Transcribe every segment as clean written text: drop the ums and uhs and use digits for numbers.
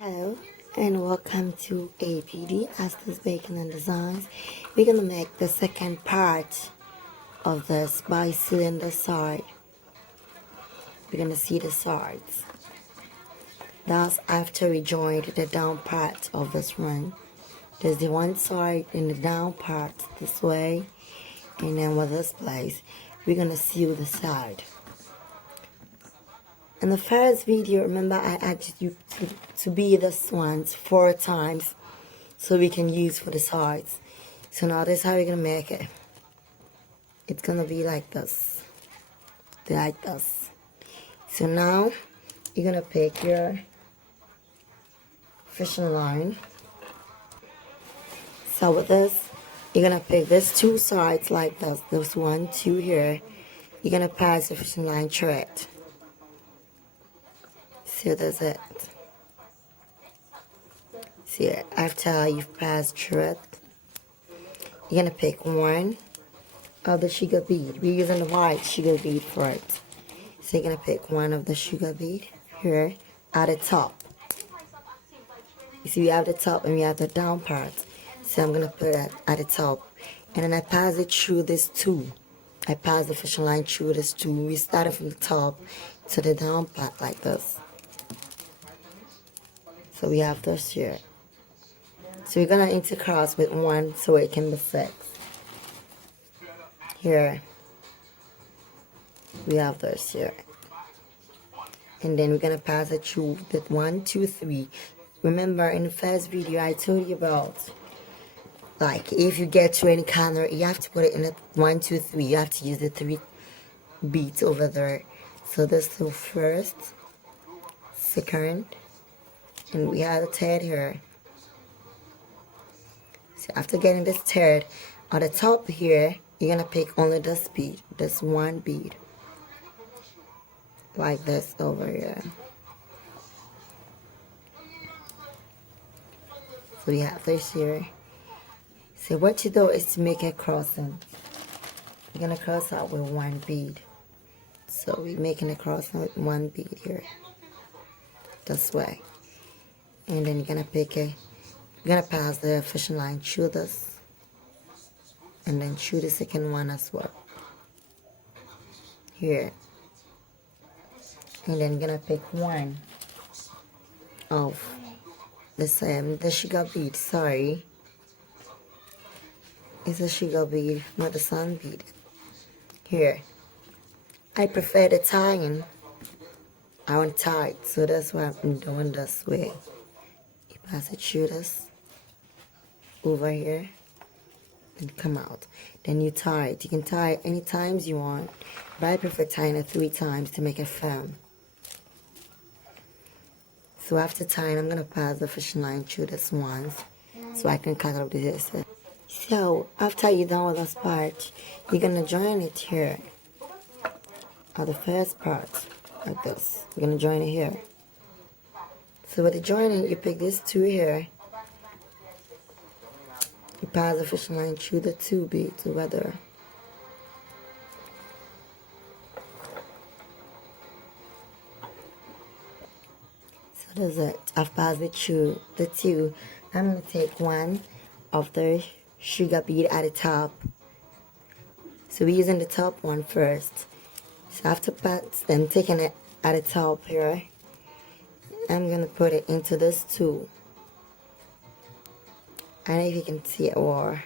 Hello and welcome to APD Aston's Bacon and Designs. We're gonna make the second part of this by sealing the side. We're gonna see the sides. That's after we joined the down part of this one. There's the one side in the down part this way, and then with this place, we're gonna seal the side. In the first video, remember I asked you to be this ones 4 times so we can use for the sides. So now this is how we're gonna make it. It's gonna be like this. Like this. So now you're gonna pick your fishing line. So with this, you're gonna pick this 2 sides like this. This 1, 2 here. You're gonna pass the fishing line through it. So that's it. See, after you've passed through it, you're gonna pick one of the sugar bead. We're using the white sugar bead for it. So you're gonna pick one of the sugar bead here at the top. You see, we have the top and we have the down part. So I'm gonna put it at the top, and then I pass it through this 2. I pass the fishing line through this 2. We started from the top to the down part like this. So we have this here. So we're gonna intercross with 1 so it can be 6. Here we have this here. And then we're gonna pass it through with 1, 2, 3. Remember in the first video I told you about, like, if you get to any corner, you have to put it in a 1, 2, 3. You have to use the 3 beads over there. So this is the first, second, and we have the third here. So after getting this third, on the top here, you're gonna pick only this bead, this 1 bead, like this over here. So we have this here. So what you do is to make a crossing. You're gonna cross out with 1 bead. So we're making a crossing with 1 bead here, this way. And then you're gonna pick a, you're gonna pass the fishing line through this, and then through the second one as well. Here. And then you're gonna pick one of the sugar bead, sorry. It's a sugar bead, not the sun bead. Here. I prefer the tying. I want tied, so that's why I'm doing this way. You pass it through this, over here, and come out. Then you tie it. You can tie it any times you want, but I prefer tying it 3 times to make it firm. So after tying, I'm gonna pass the fishing line through this once, so I can cut off the excess. So after you're done with this part, you're gonna join it here, or the first part, like this. You're gonna join it here. So with the joining, you pick these 2 here. You pass the fishing line through the 2 beads together. So that's it. I've passed it through the 2. I'm gonna take one of the sugar bead at the top. So we're using the top one first. So after I'm taking it at the top here, I'm gonna put it into this 2. I don't know if you can see it or.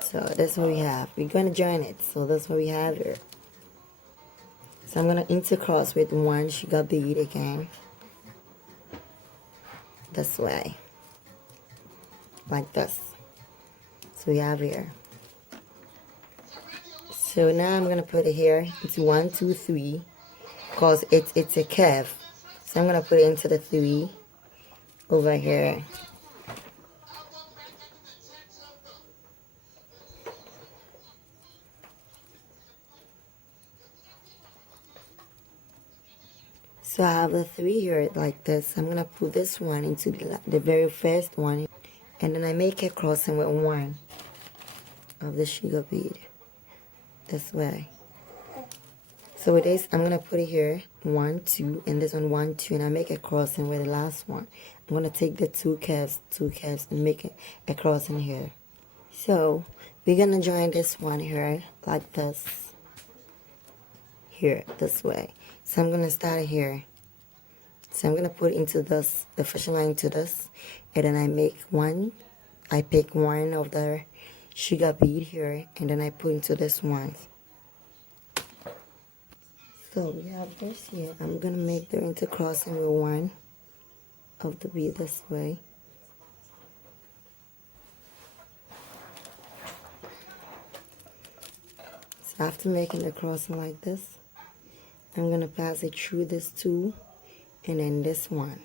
So that's what we have. We're gonna join it. So that's what we have here. So I'm gonna intercross with 1 sugar bead again. This way. Like this. So we have here. So now I'm gonna put it here. It's 1, 2, 3. Because it's a curve. So I'm gonna put it into the 3 over here. So I have the 3 here like this. I'm gonna put this one into the very first one, and then I make a crossing with 1 of the sugar bead this way. So with this, I'm gonna put it here, 1, 2, and this one 1, 2, and I make a crossing with the last one. I'm gonna take the two calves, and make it a crossing here. So we're gonna join this one here like this, here this way. So I'm gonna start here. So I'm gonna put into this, the fishing line into this, and then I pick one of the sugar bead here, and then I put into this one. So we have this here. I'm gonna make the intercrossing with one of the bead this way. So after making the crossing like this, I'm gonna pass it through this two, and then this one.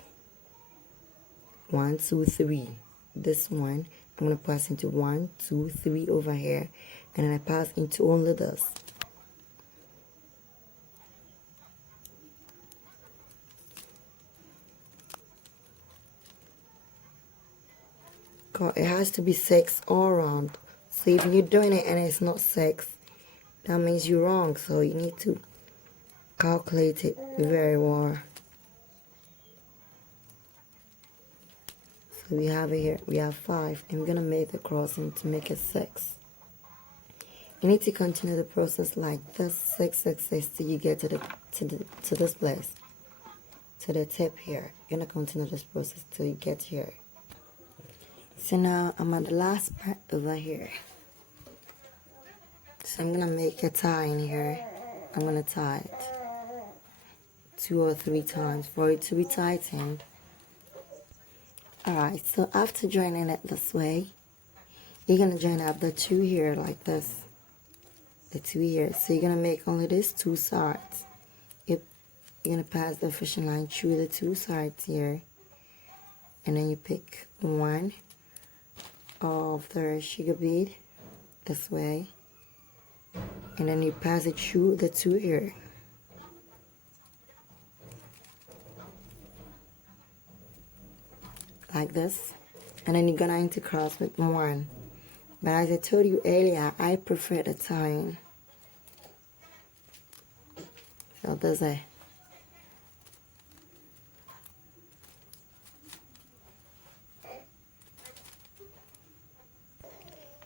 1, 2, 3. This one, I'm gonna pass into 1, 2, 3 over here, and then I pass into only this. It has to be 6 all around. So if you're doing it and it's not 6, that means you're wrong. So you need to calculate it very well. So we have it here. We have 5, and we're gonna make the crossing to make it 6. You need to continue the process like this, 6, 6, 6, till you get to this place, to the tip here. You're gonna continue this process till you get here. So now I'm at the last part over here. So I'm gonna make a tie in here. I'm gonna tie it 2 or 3 times for it to be tightened. Alright, so after joining it this way, you're gonna join up the 2 here like this. The 2 here. So you're gonna make only these 2 sides. You're gonna pass the fishing line through the 2 sides here. And then you pick one of the sugar bead this way, and then you pass it through the 2 here. Like this, and then you're gonna intercross with 1. But as I told you earlier, I prefer the tying. So there's a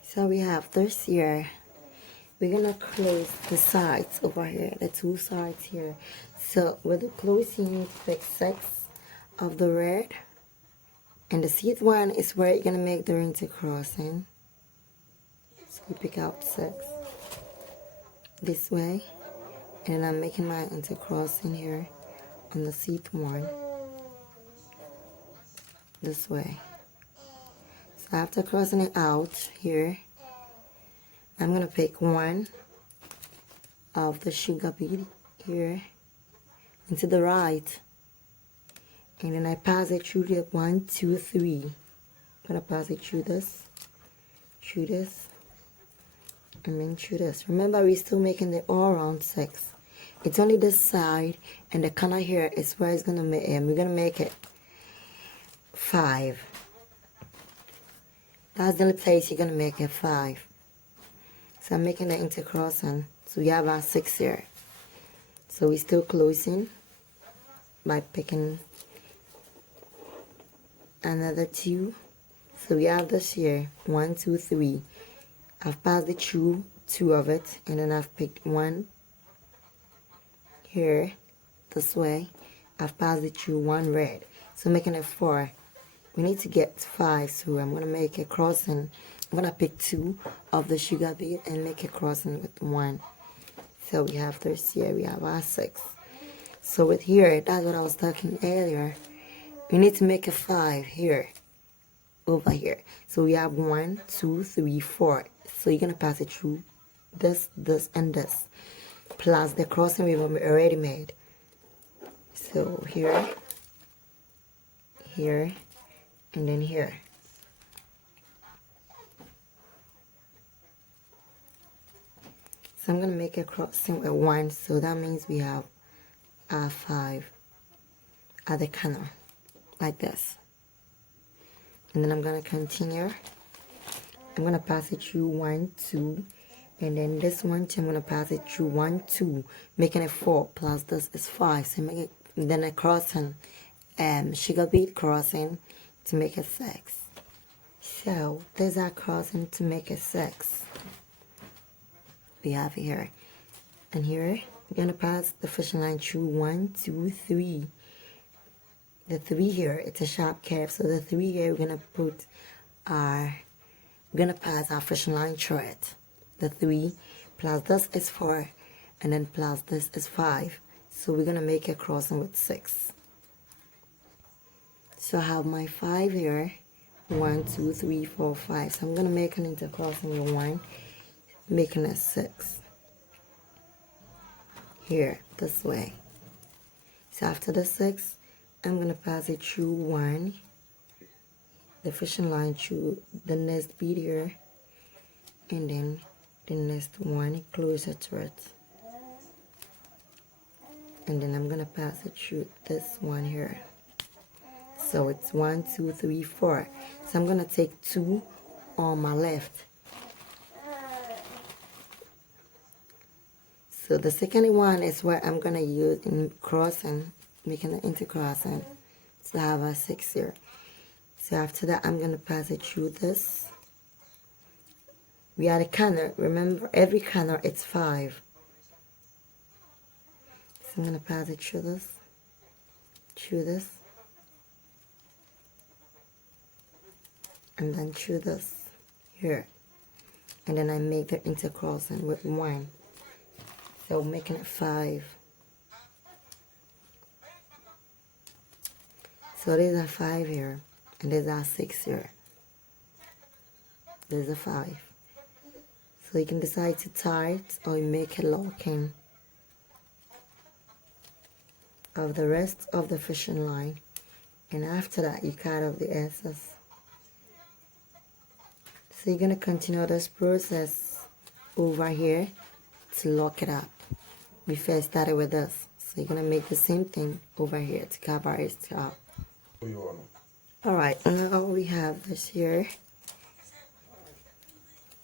So we have this here. We're gonna close the sides over here, the 2 sides here. So with the closing, you need to pick 6 of the red, and the 6th one is where you're gonna make the intercrossing. So you pick out 6 this way, and I'm making my intercrossing here on the 6th one this way. So after crossing it out here, I'm gonna pick one of the sugar bead here into the right, and then I pass it through the 1, 2, 3. I'm gonna pass it through this, and then through this. Remember, we're still making the all around 6. It's only this side and the corner here is where it's gonna make. We're gonna make it 5. That's the only place you're gonna make it 5. So I'm making the intercrossing. So we have our 6 here. So we're still closing by picking another 2. So we have this here, 1, 2, 3. I've passed it through 2 of it, and then I've picked 1 here this way. I've passed it through 1 red. So making it 4. We need to get 5, so I'm gonna make a crossing. I'm gonna pick 2 of the sugar bead and make a crossing with 1. So we have this here, we have our 6. So with here, that's what I was talking earlier. We need to make a 5 here, over here. So we have 1, 2, 3, 4. So you're gonna pass it through this, this, and this, plus the crossing we've already made. So here, here, and then here. So I'm gonna make a crossing with 1, so that means we have our 5 at the corner, like this. And then I'm gonna continue. I'm gonna pass it through 1, 2, And then this one, I'm gonna pass it through 1, 2, making it 4 plus this is 5. So make it, then a crossing, sugar bead crossing to make it 6. So there's our crossing to make it 6. We have here, and here we're gonna pass the fishing line through 1, 2, 3. The 3 here, it's a sharp curve, so the 3 here we're gonna put our, we're gonna pass our fishing line through it. The 3 plus this is 4, and then plus this is 5. So we're gonna make a crossing with 6. So I have my 5 here, 1, 2, 3, 4, 5. So I'm gonna make an intercrossing with 1, making a 6. Here, this way. So after the 6, I'm gonna pass it through 1, the fishing line through the next bead here, and then the next one closer to it, and then I'm gonna pass it through this one here. So it's 1, 2, 3, 4. So I'm gonna take 2 on my left. So the second one is where I'm gonna use in crossing, making an intercrossing. So I have a 6 here. So after that, I'm gonna pass it through this. We had a corner. Remember, every corner it's 5. So I'm gonna pass it through this, and then through this here, and then I make the intercrossing with 1. So making it 5. So there's a 5 here, and there's a 6 here. There's a 5. So you can decide to tie it or you make a locking of the rest of the fishing line, and after that you cut off the excess. So you're gonna continue this process over here to lock it up. We first started with this, so you're gonna make the same thing over here to cover it up. Alright, now we have this here.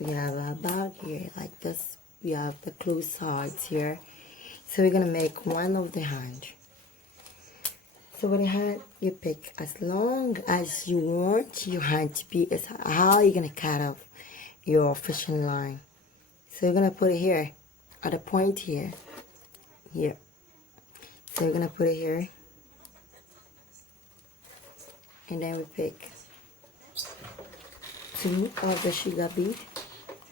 We have a bag here like this. We have the closed sides here. So we're gonna make one of the hand. So with the hand, you pick as long as you want your hand to be. Is how you're gonna cut off your fishing line. So you're gonna put it here at the point here. So we're gonna put it here, and then we pick 2 of the sugar bead.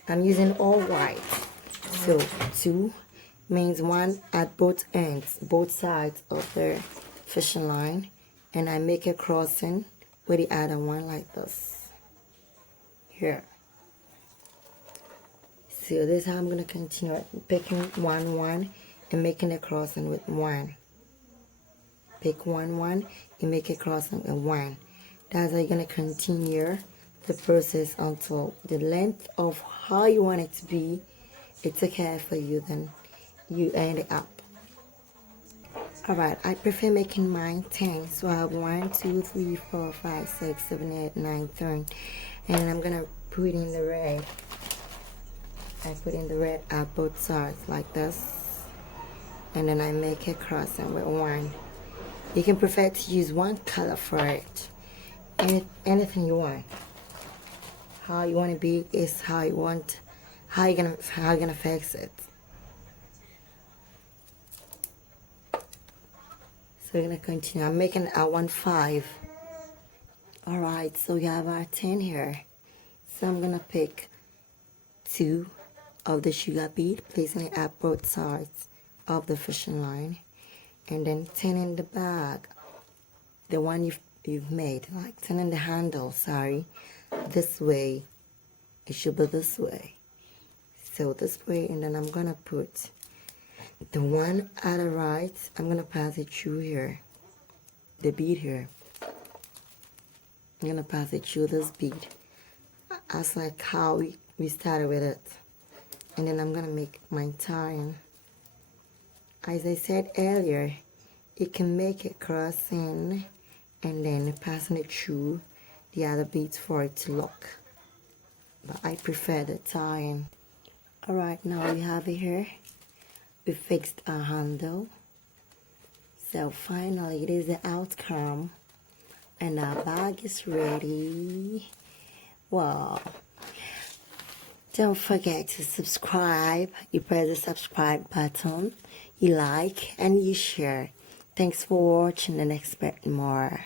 I'm using all white, so 2 means 1 at both ends, both sides of the fishing line, and I make a crossing with the other one like this here. So this is how I'm going to continue picking 1, 1 and making a crossing with 1. Pick 1, 1 and make a crossing with 1. That's how you're going to continue the process until the length of how you want it to be. It's okay for you, then you end it up. Alright, I prefer making mine 10. So I have 1, 2, 3, 4, 5, 6, 7, 8, 9, 10. And I'm gonna put in the red. I put in the red at both sides like this. And then I make a crossing with 1. You can prefer to use one color for it. Anything you want. How you want to be is how you want. How you gonna fix it. So we're gonna continue. I'm making a 1, 5. Alright, so we have our 10 here. So I'm gonna pick 2 of the sugar bead, placing it at both sides of the fishing line, and then 10 in the bag, the one you've made, like 10 in the handle, sorry, this way. It should be this way. So this way, and then I'm gonna put the one at the right. I'm gonna pass it through here, the bead here. I'm gonna pass it through this bead. That's like how we started with it. And then I'm gonna make my tying. As I said earlier, you can make it crossing and then passing it through the other beads for it to lock. But I prefer the tying. Alright, now we have it here. We fixed our handle. So finally, it is the outcome. And our bag is ready. Wow. Don't forget to subscribe. You press the subscribe button. You like and you share. Thanks for watching and expect more.